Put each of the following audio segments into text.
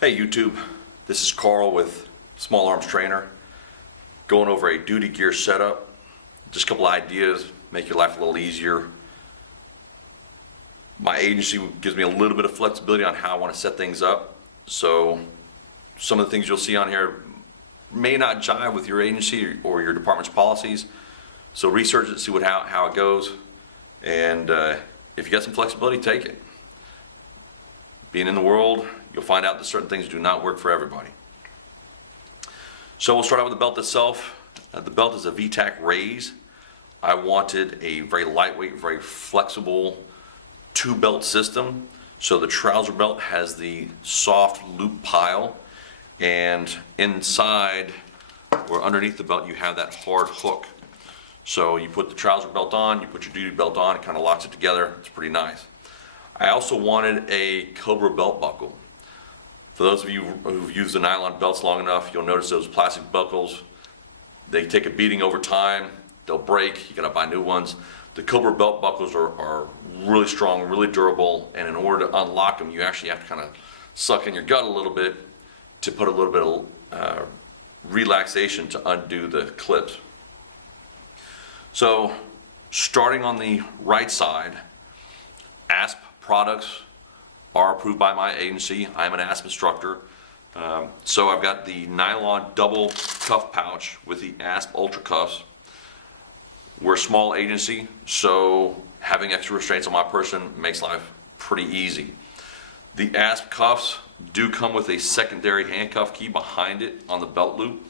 Hey YouTube, this is Carl with Small Arms Trainer, going over a duty gear setup. Just a couple ideas, make your life a little easier. My agency gives me a little bit of flexibility on how I want to set things up, so some of the things you'll see on here may not jive with your agency or your department's policies, so research it, see how it goes, and if you got some flexibility, take it. Being in the world, you'll find out that certain things do not work for everybody. So we'll start out with the belt itself. The belt is a VTAC raise. I wanted a very lightweight, very flexible two-belt system. So the trouser belt has the soft loop pile, and inside or underneath the belt you have that hard hook. So you put the trouser belt on, you put your duty belt on, it kind of locks it together. It's pretty nice. I also wanted a Cobra belt buckle. For those of you who've used the nylon belts long enough, you'll notice those plastic buckles, they take a beating over time, they'll break, you gotta buy new ones. The Cobra belt buckles are really strong, really durable, and in order to unlock them, you actually have to kind of suck in your gut a little bit to put a little bit of relaxation to undo the clips. So, starting on the right side, ASP products are approved by my agency. I'm an ASP instructor. So I've got the nylon double cuff pouch with the ASP Ultra cuffs. We're a small agency, so having extra restraints on my person makes life pretty easy. The ASP cuffs do come with a secondary handcuff key behind it on the belt loop.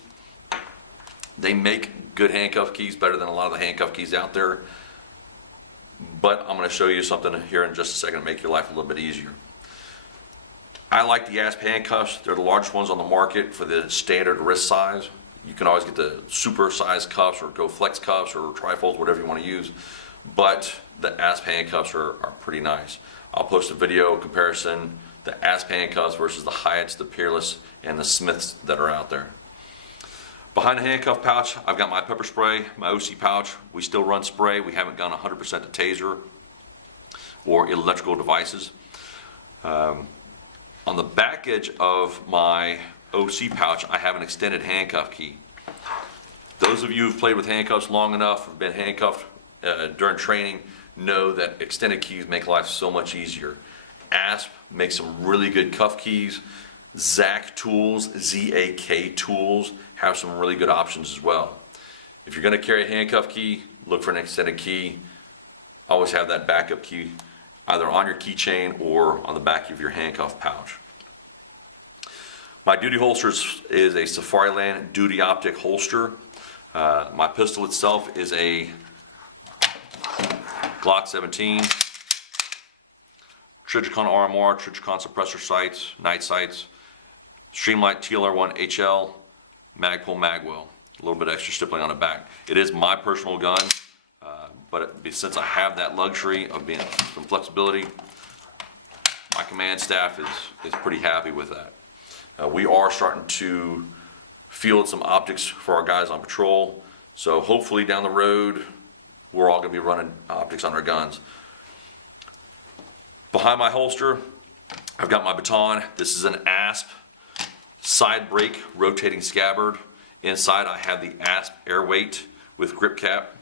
They make good handcuff keys, better than a lot of the handcuff keys out there. But I'm going to show you something here in just a second to make your life a little bit easier. I like the ASP handcuffs. They're the largest ones on the market for the standard wrist size. You can always get the super size cuffs or go flex cuffs or trifolds, whatever you want to use. But the ASP handcuffs are pretty nice. I'll post a video comparison, the ASP handcuffs versus the Hyatts, the Peerless, and the Smiths that are out there. Behind the handcuff pouch, I've got my pepper spray, my OC pouch. We still run spray. We haven't gone 100% to taser or electrical devices. On the back edge of my OC pouch, I have an extended handcuff key. Those of you who've played with handcuffs long enough, have been handcuffed during training, know that extended keys make life so much easier. ASP makes some really good cuff keys. ZAK tools, Z-A-K tools, have some really good options as well. If you're going to carry a handcuff key, look for an extended key. Always have that backup key either on your keychain or on the back of your handcuff pouch. My duty holster is a Safariland duty optic holster. My pistol itself is a Glock 17. Trijicon RMR, Trijicon suppressor sights, night sights, Streamlight TLR1 HL, Magpul Magwell. A little bit extra stippling on the back. It is my personal gun, but since I have that luxury of being some flexibility, my command staff is pretty happy with that. We are starting to field some optics for our guys on patrol, so hopefully down the road we're all going to be running optics on our guns. Behind my holster, I've got my Baton. This is an ASP side brake rotating scabbard. Inside I have the ASP airweight with grip cap.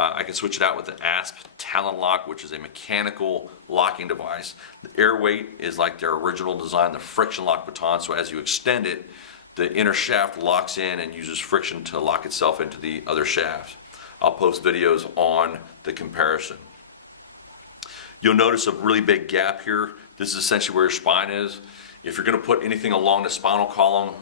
I can switch it out with the ASP Talon lock, which is a mechanical locking device. The airweight is like their original design, the friction lock baton, so as you extend it, the inner shaft locks in and uses friction to lock itself into the other shafts. I'll post videos on the comparison. You'll notice a really big gap here. This is essentially where your spine is. If you're going to put anything along the spinal column,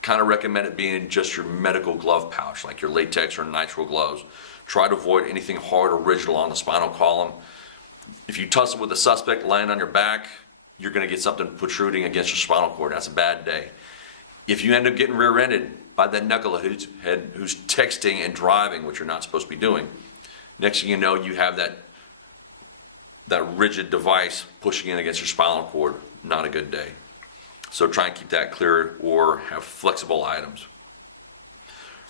kind of recommend it being just your medical glove pouch, like your latex or nitrile gloves. Try to avoid anything hard or rigid along the spinal column. If you tussle with a suspect laying on your back, you're going to get something protruding against your spinal cord. That's a bad day. If you end up getting rear-ended by that knucklehead who's texting and driving, which you're not supposed to be doing, next thing you know, you have that rigid device pushing in against your spinal cord. Not a good day. So try and keep that clear or have flexible items.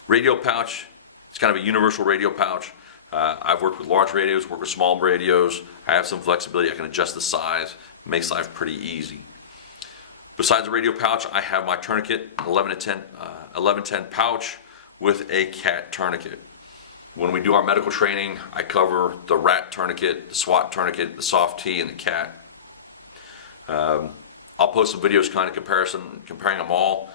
Radio pouch, it's kind of a universal radio pouch. I've worked with large radios, worked with small radios. I have some flexibility. I can adjust the size. It makes life pretty easy. Besides the radio pouch, I have my tourniquet, 1110 pouch with a cat tourniquet. When we do our medical training, I cover the rat tourniquet, the SWAT tourniquet, the soft T, and the cat. I'll post some videos kind of comparing them all.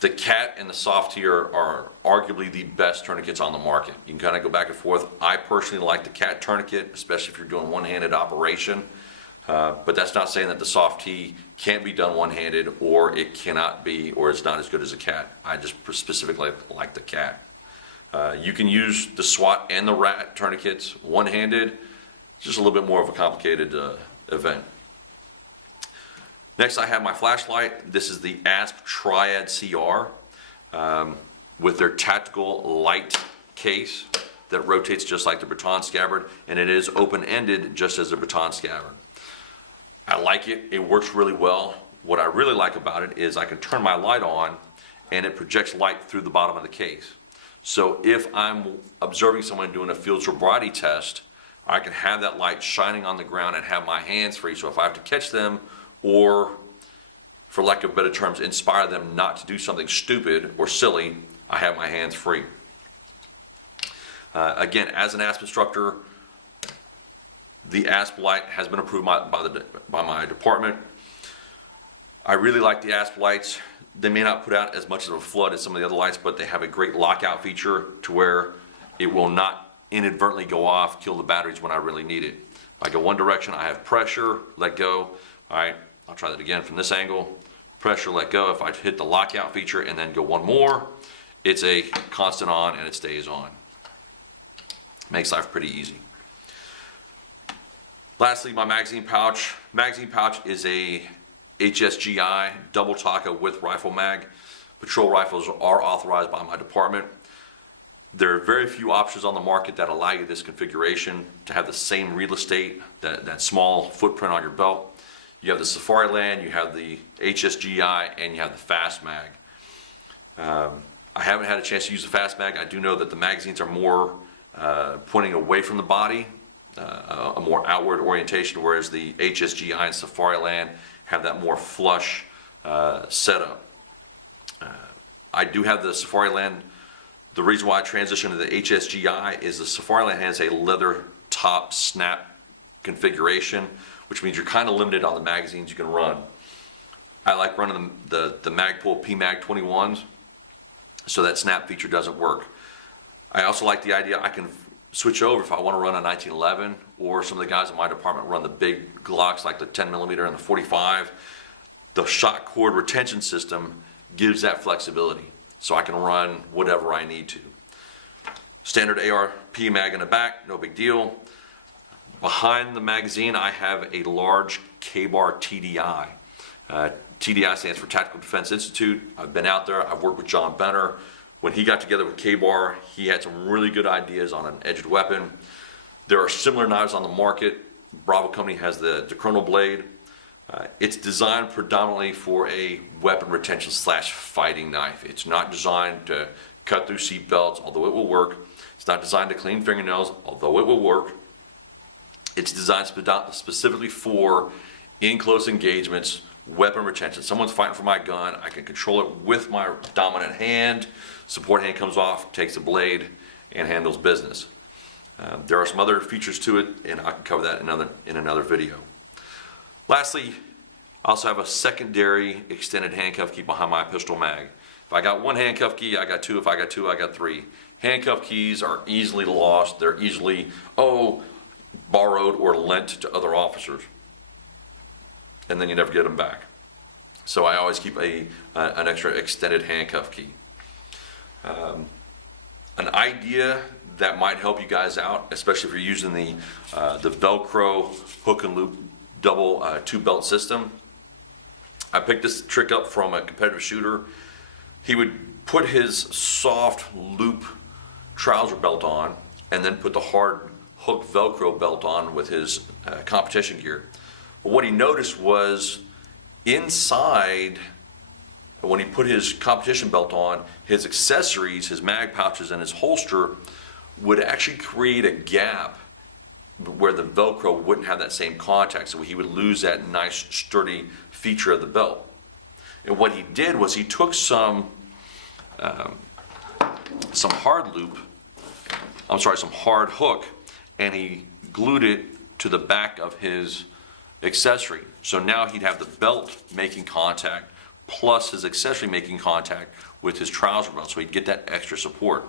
The cat and the soft T are arguably the best tourniquets on the market. You can kind of go back and forth. I personally like the cat tourniquet, especially if you're doing one-handed operation. But that's not saying that the soft T can't be done one-handed, or it cannot be, or it's not as good as a cat. I just specifically like the cat. You can use the SWAT and the rat tourniquets one-handed. It's just a little bit more of a complicated event. Next, I have my flashlight. This is the ASP Triad CR with their tactical light case that rotates just like the Baton scabbard, and it is open-ended just as the Baton scabbard. I like it. It works really well. What I really like about it is I can turn my light on and it projects light through the bottom of the case. So if I'm observing someone doing a field sobriety test, I can have that light shining on the ground and have my hands free. So if I have to catch them, or for lack of better terms, inspire them not to do something stupid or silly, I have my hands free. Again, as an ASP instructor, the ASP light has been approved by my department. I really like the ASP lights. They may not put out as much of a flood as some of the other lights, but they have a great lockout feature to where it will not inadvertently go off, kill the batteries when I really need it. If I go one direction, I have pressure, let go. All right, I'll try that again from this angle. Pressure, let go. If I hit the lockout feature and then go one more, it's a constant on and it stays on. Makes life pretty easy. Lastly, my magazine pouch. Magazine pouch is a HSGI double taka with rifle mag. Patrol rifles are authorized by my department. There are very few options on the market that allow you this configuration to have the same real estate, that small footprint on your belt. You have the Safariland, you have the HSGI, and you have the Fast Mag. I haven't had a chance to use the Fast Mag. I do know that the magazines are more pointing away from the body, a more outward orientation, whereas the HSGI and Safariland have that more flush setup. I do have the Safariland. The reason why I transitioned to the HSGI is the Safariland has a leather top snap configuration, which means you're kind of limited on the magazines you can run. I like running the Magpul PMag 21s, so that snap feature doesn't work. I also like the idea I can switch over if I want to run a 1911, or some of the guys in my department run the big Glocks like the 10mm and the 45. The shock cord retention system gives that flexibility, so I can run whatever I need to. Standard AR PMag in the back, no big deal. Behind the magazine, I have a large K-bar TDI. TDI stands for Tactical Defense Institute. I've been out there. I've worked with John Benner. When he got together with K-bar, he had some really good ideas on an edged weapon. There are similar knives on the market. Bravo Company has the Chrono Blade. It's designed predominantly for a weapon retention / fighting knife. It's not designed to cut through seat belts, although it will work. It's not designed to clean fingernails, although it will work. It's designed specifically for in-close engagements, weapon retention. Someone's fighting for my gun, I can control it with my dominant hand. Support hand comes off, takes the blade, and handles business. There are some other features to it, and I can cover that in another video. Lastly, I also have a secondary extended handcuff key behind my pistol mag. If I got one handcuff key, I got two. If I got two, I got three. Handcuff keys are easily lost. They're easily, borrowed or lent to other officers, and then you never get them back. So I always keep an extra extended handcuff key. An idea that might help you guys out, especially if you're using the Velcro hook and loop double two belt system. I picked this trick up from a competitive shooter. He would put his soft loop trouser belt on and then put the hard hook Velcro belt on with his competition gear. But what he noticed was inside, when he put his competition belt on, his accessories, his mag pouches, and his holster would actually create a gap where the Velcro wouldn't have that same contact, so he would lose that nice sturdy feature of the belt. And what he did was he took some hard hook, and he glued it to the back of his accessory. So now he'd have the belt making contact plus his accessory making contact with his trouser belt, so he'd get that extra support.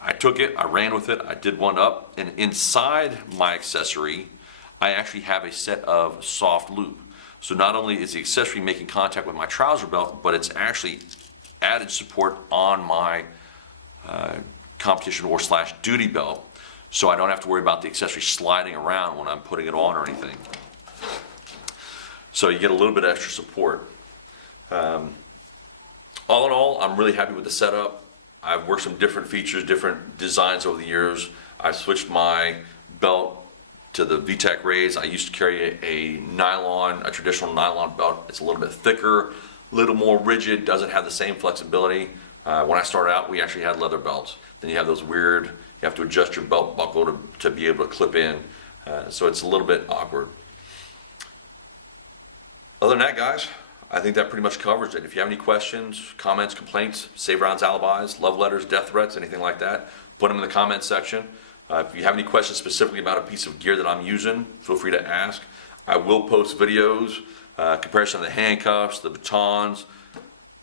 I took it, I ran with it, I did one up, and inside my accessory, I actually have a set of soft loop. So not only is the accessory making contact with my trouser belt, but it's actually added support on my competition or slash duty belt, so I don't have to worry about the accessory sliding around when I'm putting it on or anything. So you get a little bit of extra support. All in all, I'm really happy with the setup. I've worked some different features, different designs over the years. I've switched my belt to the VTEC Rays. I used to carry a traditional nylon belt. It's a little bit thicker, a little more rigid, doesn't have the same flexibility. When I started out, we actually had leather belts. Then you have those weird, you have to adjust your belt buckle to be able to clip in. So it's a little bit awkward. Other than that, guys, I think that pretty much covers it. If you have any questions, comments, complaints, save rounds, alibis, love letters, death threats, anything like that, put them in the comments section. If you have any questions specifically about a piece of gear that I'm using, feel free to ask. I will post videos, comparison of the handcuffs, the batons,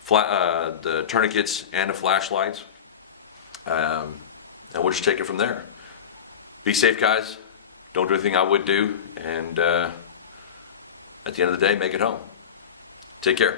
the tourniquets, and the flashlights. And we'll just take it from there. Be safe, guys. Don't do anything I would do. And at the end of the day, make it home. Take care.